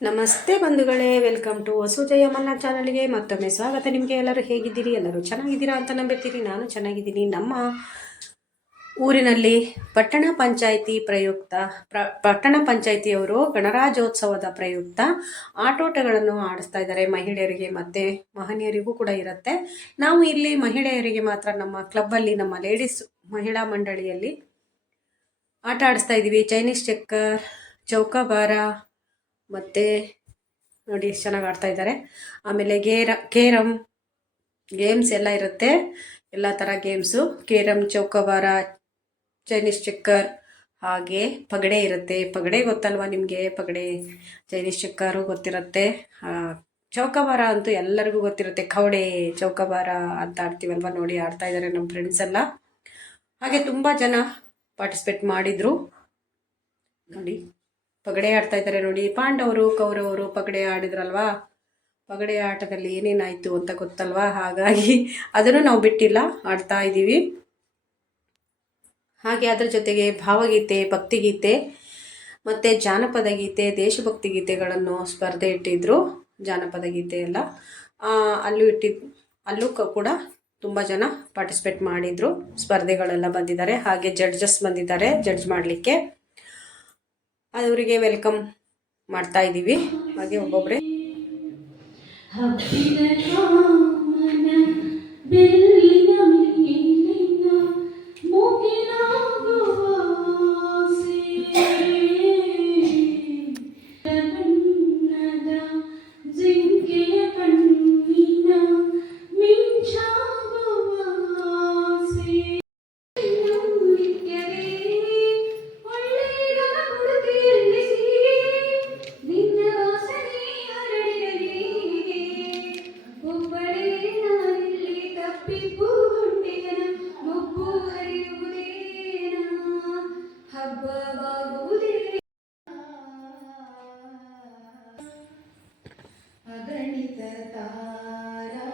ನಮಸ್ತೆ ಬಂಧುಗಳೇ, welcome to ವಸುಜಯ ಮನ್ನ ಚಾನಲ್ಗೆ ಮತ್ತೊಮ್ಮೆ ಸ್ವಾಗತ. ನಿಮಗೆ ಎಲ್ಲರೂ ಹೇಗಿದ್ದೀರಿ? ಎಲ್ಲರೂ ಚೆನ್ನಾಗಿದ್ದೀರಾ ಅಂತ ನಂಬುತ್ತೀರಿ. ನಾನು ಚೆನ್ನಾಗಿದ್ದೀನಿ. ನಮ್ಮ ಊರಿನಲ್ಲಿ ಪಟ್ಟಣ ಪಂಚಾಯಿತಿಯವರು ಗಣರಾಜ್ಯೋತ್ಸವದ ಪ್ರಯುಕ್ತ ಆಟೋಟಗಳನ್ನು ಆಡಿಸ್ತಾ ಇದ್ದಾರೆ. ಮಹಿಳೆಯರಿಗೆ ಮತ್ತು ಮಹನೀಯರಿಗೂ ಕೂಡ ಇರುತ್ತೆ. ನಾವು ಇಲ್ಲಿ ಮಹಿಳೆಯರಿಗೆ ಮಾತ್ರ ನಮ್ಮ ಕ್ಲಬ್ಬಲ್ಲಿ, ನಮ್ಮ ಲೇಡೀಸ್ ಮಹಿಳಾ ಮಂಡಳಿಯಲ್ಲಿ ಆಟ ಆಡಿಸ್ತಾ ಇದ್ದೀವಿ. ಚೈನೀಸ್ ಚೆಕ್ಕರ್, ಚೌಕಾಬಾರ ಮತ್ತು ನೋಡಿ ಎಷ್ಟು ಚೆನ್ನಾಗಿ ಆಡ್ತಾ ಇದ್ದಾರೆ. ಆಮೇಲೆ ಕೇರಮ್ ಗೇಮ್ಸ್ ಎಲ್ಲ ಇರುತ್ತೆ. ಎಲ್ಲ ಥರ ಗೇಮ್ಸು, ಕೇರಮ್, ಚೌಕಾಬಾರ, ಚೈನೀಸ್ ಚೆಕ್ಕರ್, ಹಾಗೆ ಪಗಡೆ ಇರುತ್ತೆ. ಪಗಡೆ ಗೊತ್ತಲ್ವ ನಿಮಗೆ? ಪಗಡೆ, ಚೈನೀಸ್ ಚೆಕ್ಕರು ಗೊತ್ತಿರುತ್ತೆ. ಚೌಕಾಬಾರ ಅಂತೂ ಎಲ್ಲರಿಗೂ ಗೊತ್ತಿರುತ್ತೆ. ಕವಡೆ ಚೌಕಾಬಾರ ಅಂತ ಆಡ್ತೀವಲ್ವ, ನೋಡಿ ಆಡ್ತಾ ಇದ್ದಾರೆ ನಮ್ಮ ಫ್ರೆಂಡ್ಸ್ ಎಲ್ಲ. ಹಾಗೆ ತುಂಬ ಜನ ಪಾರ್ಟಿಸಿಪೇಟ್ ಮಾಡಿದರು. ನೋಡಿ ಪಗಡೆ ಆಡ್ತಾ ಇದ್ದಾರೆ. ನೋಡಿ, ಪಾಂಡವರು ಕೌರವರು ಪಗಡೆ ಆಡಿದ್ರಲ್ವಾ. ಪಗಡೆ ಆಟದಲ್ಲಿ ಏನೇನಾಯಿತು ಅಂತ ಗೊತ್ತಲ್ವಾ, ಹಾಗಾಗಿ ಅದನ್ನು ನಾವು ಬಿಟ್ಟಿಲ್ಲ, ಆಡ್ತಾ ಇದ್ದೀವಿ. ಹಾಗೆ ಅದರ ಜೊತೆಗೆ ಭಾವಗೀತೆ, ಭಕ್ತಿಗೀತೆ ಮತ್ತು ಜಾನಪದ ಗೀತೆ, ದೇಶಭಕ್ತಿ ಗೀತೆಗಳನ್ನು ಸ್ಪರ್ಧೆ ಇಟ್ಟಿದ್ರು. ಜಾನಪದ ಗೀತೆ ಎಲ್ಲ ಅಲ್ಲೂ ಕೂಡ ತುಂಬ ಜನ ಪಾರ್ಟಿಸಿಪೇಟ್ ಮಾಡಿದರು. ಸ್ಪರ್ಧೆಗಳೆಲ್ಲ ಬಂದಿದ್ದಾರೆ. ಹಾಗೆ ಜಡ್ಜಸ್ ಬಂದಿದ್ದಾರೆ ಜಡ್ಜ್ ಮಾಡಲಿಕ್ಕೆ. ಅವರಿಗೆ ವೆಲ್ಕಮ್ ಮಾಡ್ತಾ ಇದ್ದೀವಿ. ಹಾಗೆ ಒಬ್ಬೊಬ್ಬರೇ ಅಗಣಿತ ತಾರಾ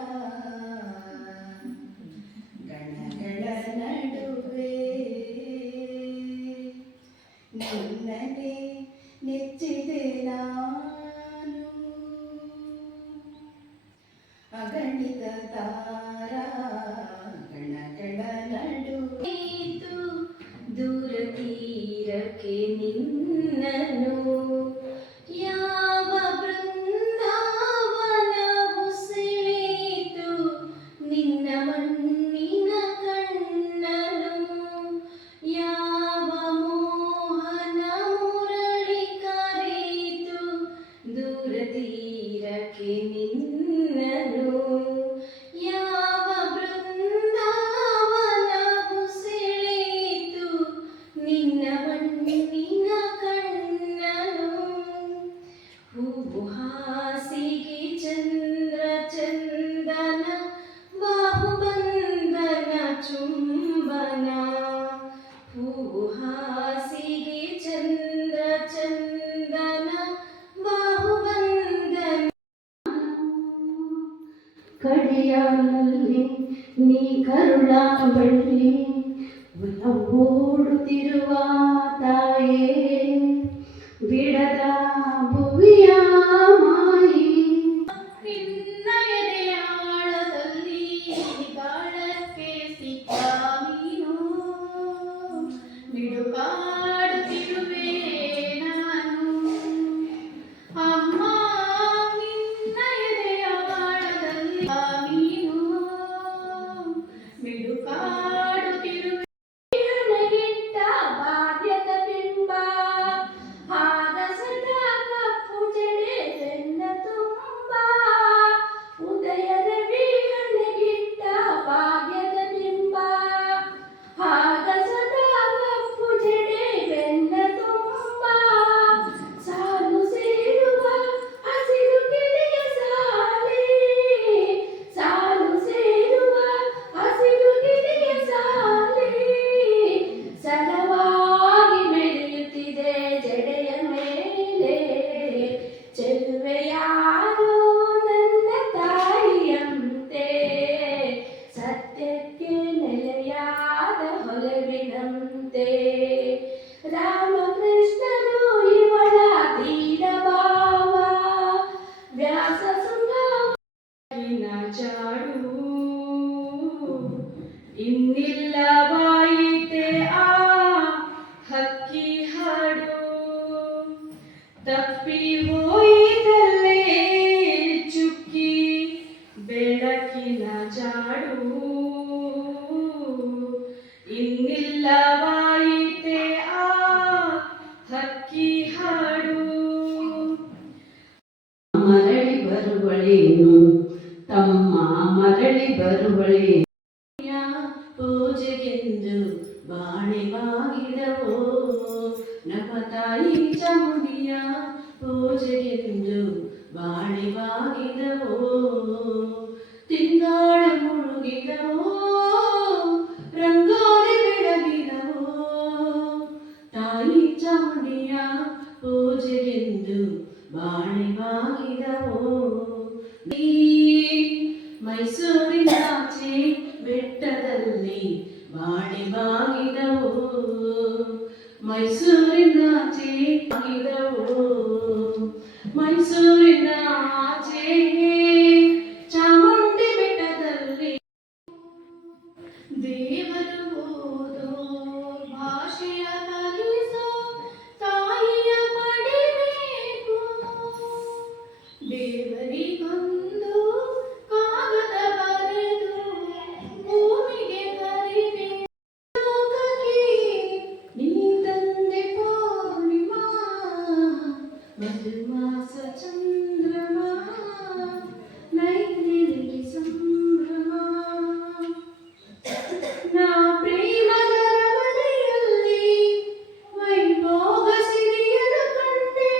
ಗಣಗಳ ನಡುವೆ ನಿನ್ನನೆ ನೆಚ್ಚಿದೆ ನಾನು. ಅಗಣಿತ ತಾರಾ ಗಣಗಳ ನಡುವೆ ದೂರ ತೀರಕ್ಕೆ ನಿನ್ನನು ಹಾಸಿಗೆ ಚಂದ್ರ ಚಂದನ ಬಾಹುಬಂಧನ ಚುಂಬನ. ಹಾಸಿಗೆ ಚಂದ್ರ ಚಂದನ ಬಾಹುಬಂಧನ. ಕಡೆಯಲ್ಲಿ ನೀ ಕರುಳ ಬಳ್ಳಿ ಓಡುತ್ತಿರುವ ತಾಯೇ, ಬಿಡದ ಭುವಿಯ ಮಾಯಿ. ನಿನ್ನ ಎದೆಯಾಳದಲ್ಲಿ ಗಾಳಕ್ಕೆ ಸಿಕ್ಕ ನೀನು ಮಿಡುಕಾಡುತ್ತಿರುವೆ ನಾನು. ಅಮ್ಮ, ನಿನ್ನ ಎದೆಯಾಳದಲ್ಲಿ ನೀನು ಮಿಡುಕಾಡುತ್ತಿರುವೆ. ಬಾಧ್ಯದ ಬಿಂಬ ಆದ ಸದಾ ತಪ್ಪಿ ಹೋಯಿತಲ್ಲೇ ಚುಕ್ಕಿ ಬೆಳಕಿನ ಜಾಡು ಇನ್ನಿಲ್ಲವಾಯಿತೆ ಆ ಹಕ್ಕಿ ಹಾಡು ಮರಳಿ ಬರುವಳೇನು ತಮ್ಮ ಮರಳಿ ಬರುವಳೇನು ಪೂಜೆಗೆಂದು ಬಾಳೆ ಬಾಗಿದವೋ ನಮ್ಮ ತಾಯಿ ಚಾಮುಂಡಿಯ ಪೂಜೆಗೆಂದು ಬಾಳೆ ಬಾಗಿದವೋ ತಿಂಗಾಳ ಮುಳುಗಿದವೋ ರಂಗೋಲಿ ಬೆಳಗಿದವೋ ತಾಯಿ ಚಾಮುಂಡಿಯ ಪೂಜೆಗೆಂದು ಬಾಳೆ ಬಾಗಿದವೋ ಮೈಸೂರಿನಾಚೆ ಬೆಟ್ಟದಲ್ಲಿ ಬಾಳೆ ಬಾಗಿದವೋ ಮೈಸೂರಿನಾಚೆ ಬಾಗಿದವೋ ಮೈಸೂರಿನಾಚೆ ಚಾಮುಂಡಿ ಬೆಟ್ಟದಲ್ಲಿ ದೇವರು ಓದೋ ಭಾಷೆಯ ಕಲಿಸೋ ತಾಯಿಯ ಪಡಿಬೇಕು ದೇವರಿಗೊಂದು ಕಾಗದ ಬರೆದು ಭೂಮಿಗೆ ಕರಿಬೇಕು ನೀ ತಂದೆ ಪೂರ್ಣಿಮಾ ಮಧುಮಾಸ ಚಂದ್ರಮ ನೈನಿಗೆ ಸಂಭ್ರಮ ನಾ ಪ್ರೇಮದ ಮನೆಯಲ್ಲಿ ವೈಭೋಗ ಸಿರಿಯಲು ಕಂಡೆ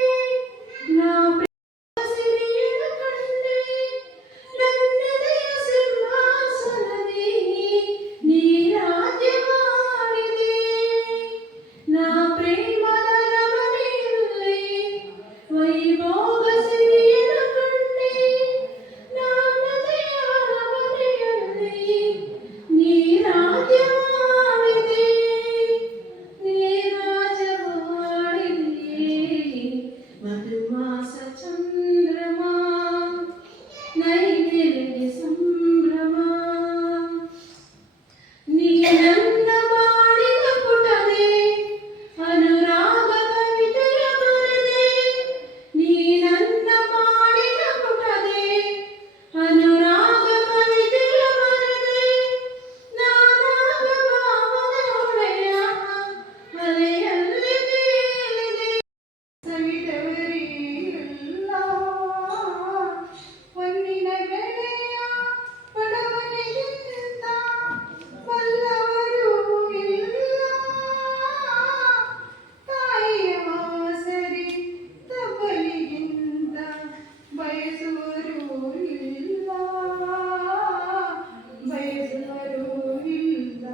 ನಾ ಸಿರಿಯಲು ಕಂಡೆ ನನ್ನೆದೆಯ ಸಿಂಹಾಸನದಿ ನೀ ರಾಜ್ಯ ಮಾಡಿದೆ ನಾ ಪ್ರೇಮದ ಮನೆಯಲ್ಲಿ ವೈಭೋಗ ಸಿರಿಯಲು ಕಂಡೆ ನನ್ನೆದೆಯ ಮನೆಯಲ್ಲಿ ನೀ ರಾಜ್ಯ ಮಾಡಿದೆ ನೀ ರಾಜ್ಯ ಮಾಡಿದೆ ಮಧುಮಾಸ ಚಂದ್ರಮ ನೈದಿರಿಗೆ ಸಂಭ್ರಮ ನೀ ನನ್ನ ಮಾಡಿದ ಪುಟದೆ ಅನುರಾಗ ಕವಿತೆಯ ಬರದೆ ನೀ ನನ್ನ ಮಾಡಿದ ಪುಟದೆ ಅನುರಾಗ ಕವಿತೆಯ ಬರದೆ ನಾನಾಗ ಭಾವದ ಹೊಳೆಯ ಅಲೆಯಲ್ಲಿ ತೇಲಿದೆ ಸವಿದವರಿಲ್ಲ ಹೊನ್ನಿನ ಬೆಳೆಯ ಬಡವನಿಗಿಂತ ಬಲ್ಲವರು ಇಲ್ಲ ತಾಯಿಯ ಸರಿ ತಬ್ಬಲಿಗಿಂತ ಬಯಸುವರು ಇಲ್ಲ ಬಯಸುವರು ಇಲ್ಲ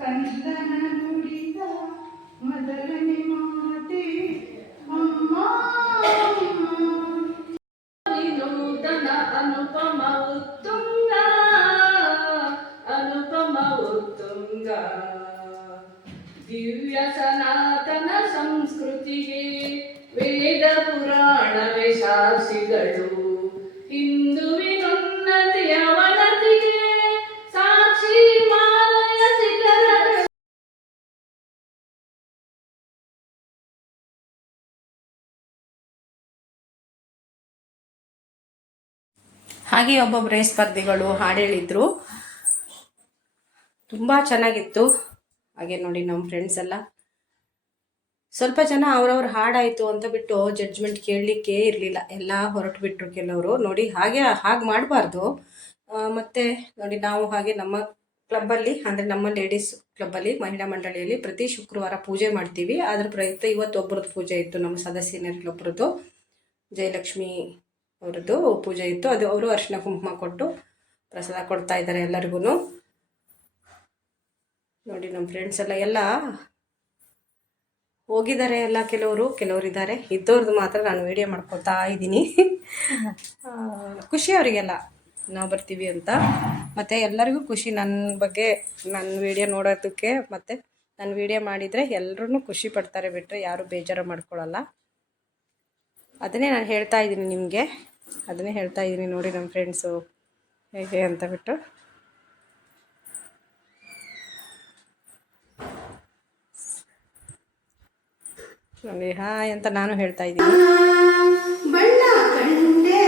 ಕಂದನ ನುಡಿದ ಮೊದಲನೇ ಮಾತೆ ಅಮ್ಮ ನೂತನ ಅನುಪಮ ಉತ್ತುಂಗ ಅನುಪಮ ಉತ್ತುಂಗ ದಿವ್ಯ ಸನಾತನ ಸಂಸ್ಕೃತಿಗೆ ವೇದ ಪುರಾಣವೇ ಸಾಕ್ಷಿಗಳು ಹಿಂದುವಿನುನ್ನತಿಯ ವನತಿಗೆ ಸಾಕ್ಷಿ ಮಾಲಯ ಶಿಖರಗಳು ಹಾಗೆ ಒಬ್ಬೊಬ್ಬರೇ ಸ್ಪರ್ಧಿಗಳು ಹಾಡು ಹೇಳಿದ್ರು, ತುಂಬ ಚೆನ್ನಾಗಿತ್ತು. ಹಾಗೆ ನೋಡಿ ನಮ್ಮ ಫ್ರೆಂಡ್ಸ್ ಎಲ್ಲ ಸ್ವಲ್ಪ ಜನ ಅವ್ರವ್ರ ಹಾಡಾಯಿತು ಅಂತ ಬಿಟ್ಟು ಜಡ್ಜ್ಮೆಂಟ್ ಕೇಳಲಿಕ್ಕೆ ಇರಲಿಲ್ಲ, ಎಲ್ಲ ಹೊರಟು ಬಿಟ್ಟರು ಕೆಲವರು. ನೋಡಿ ಹಾಗೆ ಮಾಡಬಾರ್ದು. ಮತ್ತು ನೋಡಿ ನಾವು ಹಾಗೆ ನಮ್ಮ ಕ್ಲಬ್ಬಲ್ಲಿ ಅಂದರೆ ನಮ್ಮ ಲೇಡೀಸ್ ಕ್ಲಬ್ಬಲ್ಲಿ ಮಹಿಳಾ ಮಂಡಳಿಯಲ್ಲಿ ಪ್ರತಿ ಶುಕ್ರವಾರ ಪೂಜೆ ಮಾಡ್ತೀವಿ. ಅದ್ರ ಪ್ರಯುಕ್ತ ಇವತ್ತು ಒಬ್ಬರದ್ದು ಪೂಜೆ ಇತ್ತು, ನಮ್ಮ ಸದಸ್ಯನರಿಗೊಬ್ಬರದ್ದು ಜಯಲಕ್ಷ್ಮಿ ಅವರದ್ದು ಪೂಜೆ ಇತ್ತು. ಅದು ಅವರು ಅರಿಶಿನ ಕುಂಕುಮ ಕೊಟ್ಟು ಪ್ರಸಾದ ಕೊಡ್ತಾ ಇದ್ದಾರೆ ಎಲ್ಲರಿಗೂ. ನೋಡಿ ನಮ್ಮ ಫ್ರೆಂಡ್ಸ್ ಎಲ್ಲ ಹೋಗಿದ್ದಾರೆ, ಎಲ್ಲ ಕೆಲವರಿದ್ದಾರೆ. ಇದ್ದವ್ರದ್ದು ಮಾತ್ರ ನಾನು ವಿಡಿಯೋ ಮಾಡ್ಕೊತಾ ಇದ್ದೀನಿ. ಖುಷಿ ಅವರಿಗೆಲ್ಲ ನಾವು ಬರ್ತೀವಿ ಅಂತ. ಮತ್ತು ಎಲ್ಲರಿಗೂ ಖುಷಿ ನನ್ನ ಬಗ್ಗೆ, ನನ್ನ ವಿಡಿಯೋ ನೋಡೋದಕ್ಕೆ. ಮತ್ತು ನಾನು ವಿಡಿಯೋ ಮಾಡಿದರೆ ಎಲ್ಲರೂ ಖುಷಿ ಪಡ್ತಾರೆ, ಬಿಟ್ಟರೆ ಯಾರೂ ಬೇಜಾರು ಮಾಡ್ಕೊಳ್ಳಲ್ಲ. ಅದನ್ನೇ ನಾನು ಹೇಳ್ತಾ ಇದ್ದೀನಿ ನಿಮಗೆ, ಅದನ್ನೇ ಹೇಳ್ತಾ ಇದ್ದೀನಿ. ನೋಡಿ ನಮ್ಮ ಫ್ರೆಂಡ್ಸು ಹೇಗೆ ಅಂತ ಬಿಟ್ಟು. ನೋಡಿ ಹಾಯ್ ಅಂತ ನಾನು ಹೇಳ್ತಾ ಇದ್ದೀನಿ. ಬಣ್ಣ ಕಂಡೆ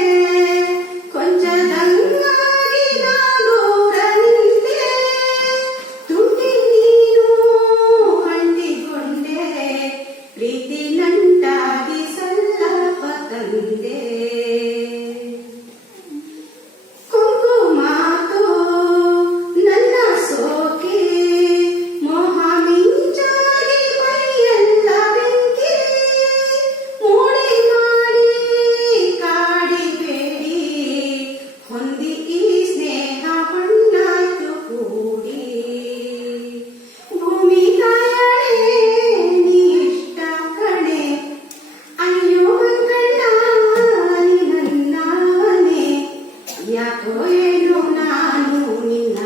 ಕೊಂಚದಂಗಾಗಿ ನಾನು ನಿಂತೆ, ತುಂಟಿ ನೀನು ಅಂಟಿಕೊಂಡೆ, ಪ್ರೀತಿ ನಂಟಾಗಿ ಸ್ವಲ್ಪ ತಂದೆ. ಕುಂಕುಮಾತು ನನ್ನ ಸೋಕಿ, ಮೋಹ ಮಿಂಚಾಗಿ ಮೈಯೆಲ್ಲ ಬೆಂಕಿ, ಮೂಡಿ ಮಾಡಿ ಕಾಡಿಬೇಡಿ, ಹೊಂದಿ ಈ ಸ್ನೇಹ ಮಣ್ಣಾಯ್ತು ಕೂಡಿ. ಭೂಮಿ ತಾಯಣೆ ನೀ ಇಷ್ಟ ಕಣೆ, ಅಯ್ಯೋ ಮಂಗಣ್ಣ ನೀ ನನ್ನವನೇ, ಯಾಕೋ ಏನು ನಾನು ನಿನ್ನ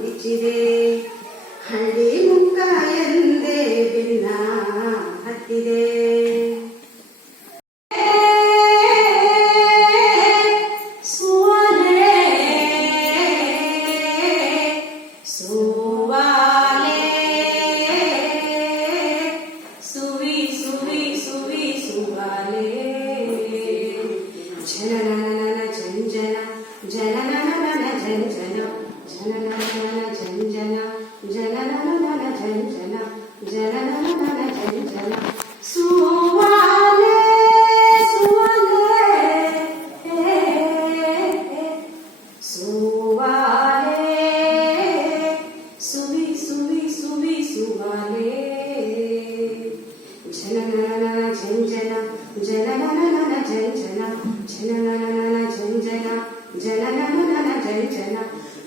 ಮೆಚ್ಚಿದೆ, ಹಳ್ಳಿ ಮುಖ ಎಂದೇ ಭಿನ್ನ ಹತ್ತಿದೆ. ಸುವಾಲೆ ಸುವಾಲೆ ಸುವಿ ಸುವಿ ಸುವಿ ಸುವಾಲೆ, ಜನನನ ಜಂಜನ ಜನನನ ಜಂಜನ ಜನನನ ಜಂಜನ ಜನನನ ಜಂಜನ ಜನನನ ಜಂಜನ. ಸುವಾಲೆ ಸುವಾಲೆ ಸುವಾಲೆ ಸುವಿ ಸುವಿ ಸುವಿ ಸುವಾಲೆ, ಜನನನ ಜಂಜನ ಜನನನ ಜಂಜನ ಜನನನ ಜಂಜನ ಜನನನ ಜಂಜನ.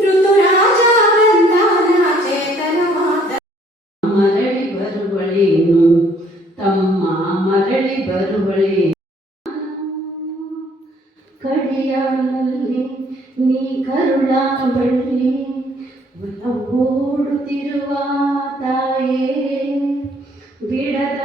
ಋತುರಾಜ ಬೃಂದಾನ ಚೇತನ ಮಾತ ಮರಳಿ ಬರುವಳೇನು ತಮ್ಮ ಮರಳಿ ಬರುವಳೇನು, ಕಡಿಯಾಳಲ್ಲಿ ನೀ ಕರುಳ ಬಳ್ಳಿ, ಓಡುತ್ತಿರುವ ತಾಯೇ ಬಿಡದ